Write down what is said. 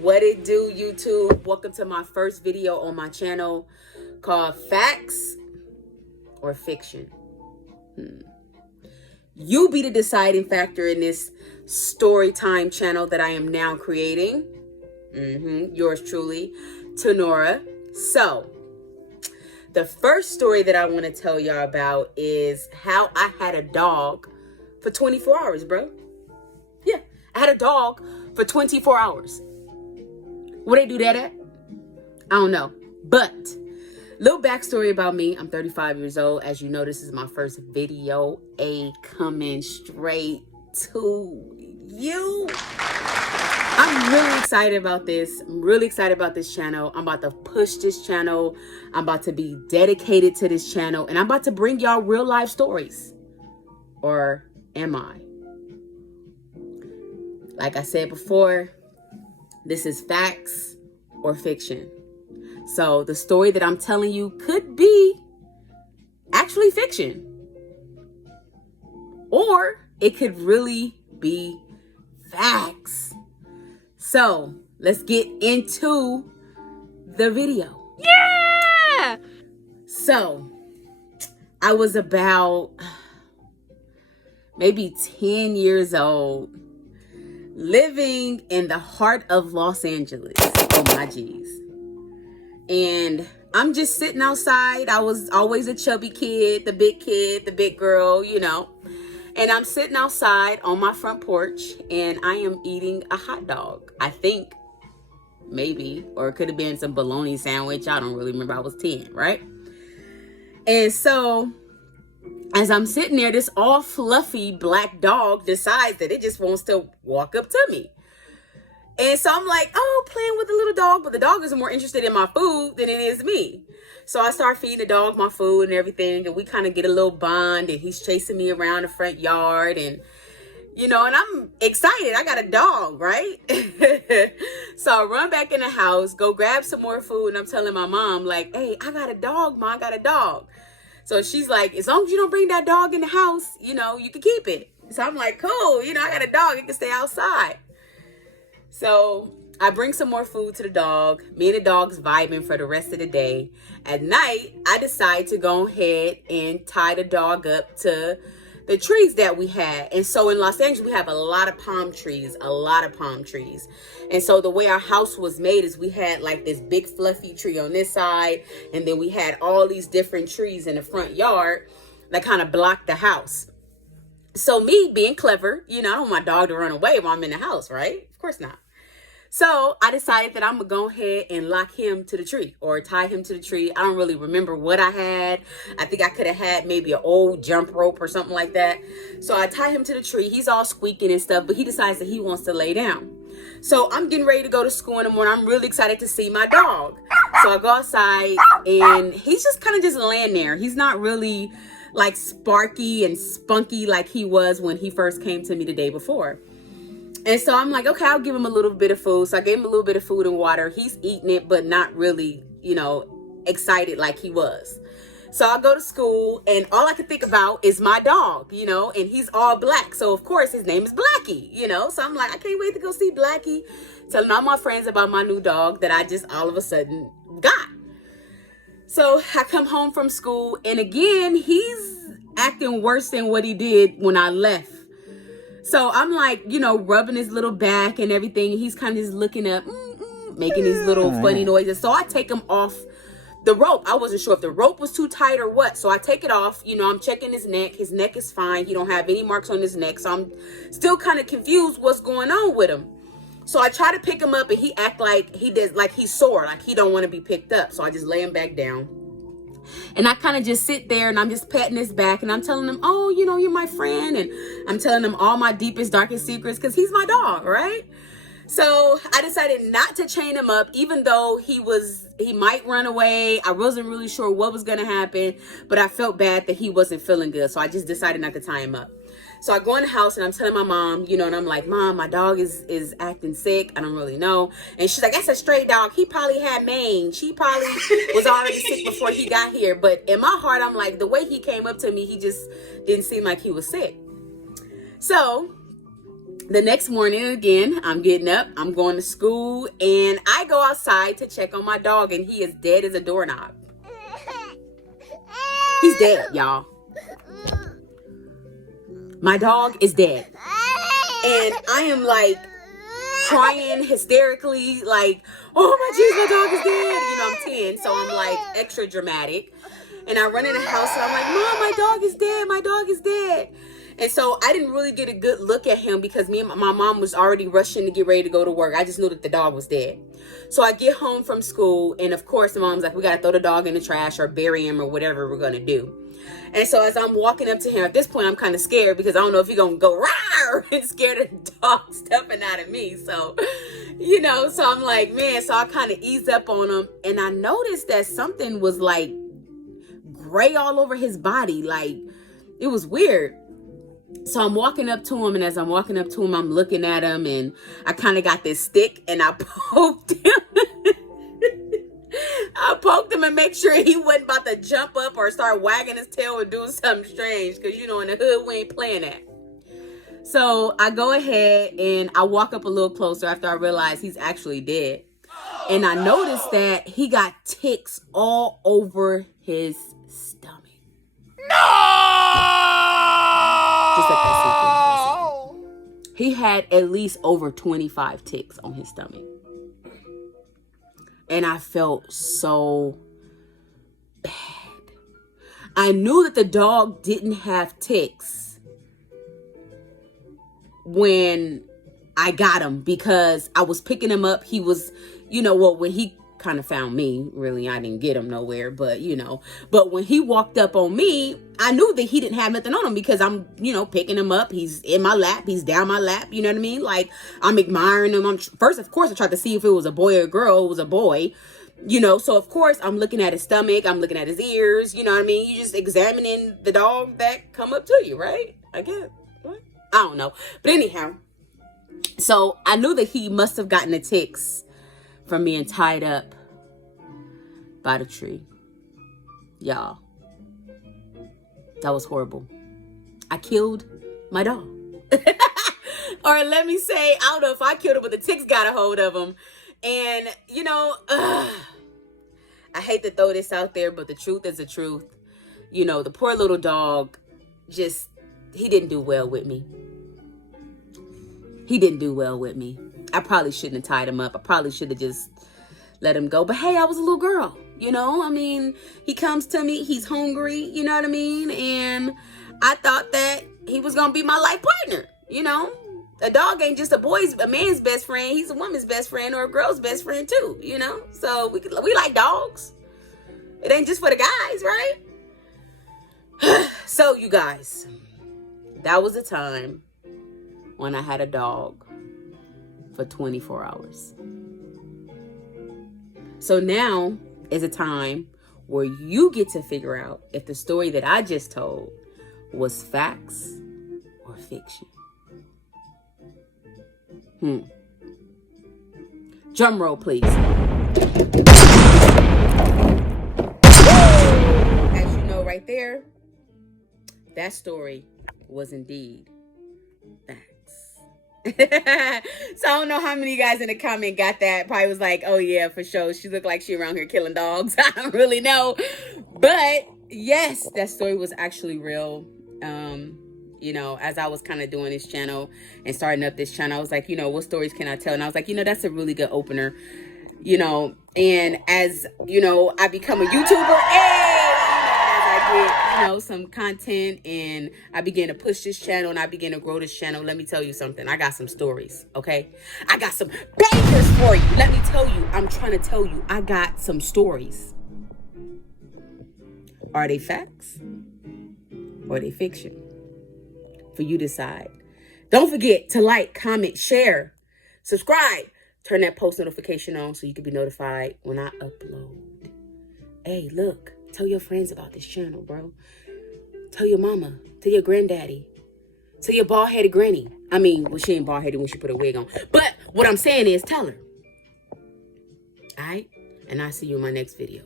What it do, YouTube? Welcome to my first video on my channel called Facts or Fiction. You be the deciding factor in this story time channel that I am now creating. Yours truly, Tenora. So, the first story that I want to tell y'all about is how I had a dog for 24 hours, bro. Yeah, I had a dog for 24 hours. Where they do that at? I don't know. But, little backstory about me. I'm 35 years old. As you know, this is my first video. Coming straight to you. I'm really excited about this. I'm really excited about this channel. I'm about to push this channel. I'm about to be dedicated to this channel. And I'm about to bring y'all real life stories. Or am I? Like I said before, this is facts or fiction. So the story that I'm telling you could be actually fiction. Or it could really be facts. So let's get into the video. Yeah! So I was about maybe 10 years old, living in the heart of Los Angeles. Oh my geez. And I'm just sitting outside. I was always a chubby kid, the big girl, you know. And I'm sitting outside on my front porch and I am eating a hot dog. I think maybe, or it could have been some bologna sandwich. I don't really remember. I was 10, right? And so as I'm sitting there, this all fluffy black dog decides that it just wants to walk up to me. And so I'm like, oh, playing with the little dog, but the dog is more interested in my food than it is me. So I start feeding the dog my food and everything, and we kind of get a little bond, and he's chasing me around the front yard, and you know, and I'm excited. I got a dog, right? So I run back in the house, go grab some more food, and I'm telling my mom, like, hey, I got a dog, Mom, I got a dog. So she's like, as long as you don't bring that dog in the house, you know, you can keep it. So I'm like, cool, you know, I got a dog, it can stay outside. So I bring some more food to the dog. Me and the dog's vibing for the rest of the day. At night, I decide to go ahead and tie the dog up to the trees that we had. And so in Los Angeles, we have a lot of palm trees, And so the way our house was made is we had like this big fluffy tree on this side. And then we had all these different trees in the front yard that kind of blocked the house. So me being clever, you know, I don't want my dog to run away while I'm in the house, right? Of course not. So I decided that I'm going to go ahead and lock him to the tree or tie him to the tree. I don't really remember what I had. I think I could have had maybe an old jump rope or something like that. So I tie him to the tree. He's all squeaking and stuff, but he decides that he wants to lay down. So I'm getting ready to go to school in the morning. I'm really excited to see my dog. So I go outside and he's just kind of just laying there. He's not really like sparky and spunky like he was when he first came to me the day before. And so I'm like, okay, I'll give him a little bit of food. So I gave him a little bit of food and water. He's eating it, but not really, you know, excited like he was. So I go to school and all I can think about is my dog, you know, and he's all black. So of course his name is Blackie, you know. So I'm like, I can't wait to go see Blackie. Telling all my friends about my new dog that I just all of a sudden got. So I come home from school and again, he's acting worse than what he did when I left. So I'm like, you know, rubbing his little back and everything. He's kind of just looking up, making these little funny noises. So I take him off the rope. I wasn't sure if the rope was too tight or what. So I take it off. You know, I'm checking his neck. His neck is fine. He don't have any marks on his neck. So I'm still kind of confused what's going on with him. So I try to pick him up and he act like he does, like he's sore, like he don't want to be picked up. So I just lay him back down. And I kind of just sit there and I'm just patting his back and I'm telling him, oh, you know, you're my friend. And I'm telling him all my deepest, darkest secrets because he's my dog, right? So I decided not to chain him up, even though he might run away. I wasn't really sure what was going to happen, but I felt bad that he wasn't feeling good. So I just decided not to tie him up. So I go in the house and I'm telling my mom, you know, and I'm like, Mom, my dog is acting sick. I don't really know. And she's like, that's a stray dog. He probably had mange. He probably was already sick before he got here. But in my heart, I'm like, the way he came up to me, he just didn't seem like he was sick. So The next morning, again, I'm getting up, I'm going to school, and I go outside to check on my dog, and he is dead as a doorknob. He's dead, y'all. My dog is dead. And I am like crying hysterically, like, oh my jeez, my dog is dead. You know, I'm 10, so I'm like extra dramatic. And I run in the house and I'm like, Mom, my dog is dead. My dog is dead. And so I didn't really get a good look at him because me and my mom was already rushing to get ready to go to work. I just knew that the dog was dead. So I get home from school, and of course the mom's like, we got to throw the dog in the trash or bury him or whatever we're going to do. And so as I'm walking up to him, at this point I'm kind of scared because I don't know if he's going to go rawr and scare the dog stepping out of me. So, you know, so I'm like, man, so I kind of ease up on him, and I noticed that something was like gray all over his body. Like, it was weird. So I'm walking up to him, and as I'm walking up to him, I'm looking at him, and I kind of got this stick, and I poked him. I poked him and make sure he wasn't about to jump up or start wagging his tail or doing something strange, because, you know, in the hood, we ain't playing that. So I go ahead, and I walk up a little closer after I realize he's actually dead. And I noticed that he got ticks all over his stomach. Just let that sink in. He had at least over 25 ticks on his stomach. And I felt so bad. I knew that the dog didn't have ticks when I got him because I was picking him up. He was, you know, well, when he kind of found me, really, I didn't get him nowhere, but, you know, but when he walked up on me, I knew that he didn't have nothing on him because I'm, you know, picking him up. He's in my lap. He's down my lap. You know what I mean? Like, I'm admiring him. First, of course, I tried to see if it was a boy or a girl. It was a boy, you know, so of course I'm looking at his stomach. I'm looking at his ears. You know what I mean? You just examining the dog that come up to you, right? I guess. What? I don't know. But anyhow, so I knew that he must have gotten the ticks from being tied up by the tree. Y'all, that was horrible. I killed my dog. Or let me say, I don't know if I killed him, but the ticks got a hold of him. And, you know, I hate to throw this out there, but the truth is the truth. You know, the poor little dog, just, he didn't do well with me. He didn't do well with me. I probably shouldn't have tied him up. I probably should have just let him go. But hey, I was a little girl, you know? I mean, he comes to me, he's hungry, you know what I mean? And I thought that he was going to be my life partner, you know? A dog ain't just a man's best friend. He's a woman's best friend or a girl's best friend too, you know? So we like dogs. It ain't just for the guys, right? So you guys, that was the time when I had a dog for 24 hours. So now is a time where you get to figure out if the story that I just told was facts or fiction. Drum roll, please. As you know right there, that story was indeed facts. So I don't know how many of you guys in the comment got that. Probably was like, oh yeah, for sure. She looked like she around here killing dogs. I don't really know. But yes, that story was actually real. You know, as I was kind of doing this channel and starting up this channel, I was like, you know, what stories can I tell? And I was like, you know, that's a really good opener, you know. And as, you know, I become a YouTuber, as I get, you know, some content and I begin to push this channel and I begin to grow this channel, let me tell you something. I got some stories, okay? I got some bangers for you. Let me tell you, I'm trying to tell you, I got some stories. Are they facts or are they fiction? For you to decide. Don't forget to like, comment, share, subscribe, turn that post notification on so you can be notified when I upload. Hey, look, tell your friends about this channel, bro. Tell your mama, tell your granddaddy, tell your bald-headed granny. I mean, well, she ain't bald-headed when she put a wig on. But what I'm saying is tell her. All right? And I'll see you in my next video.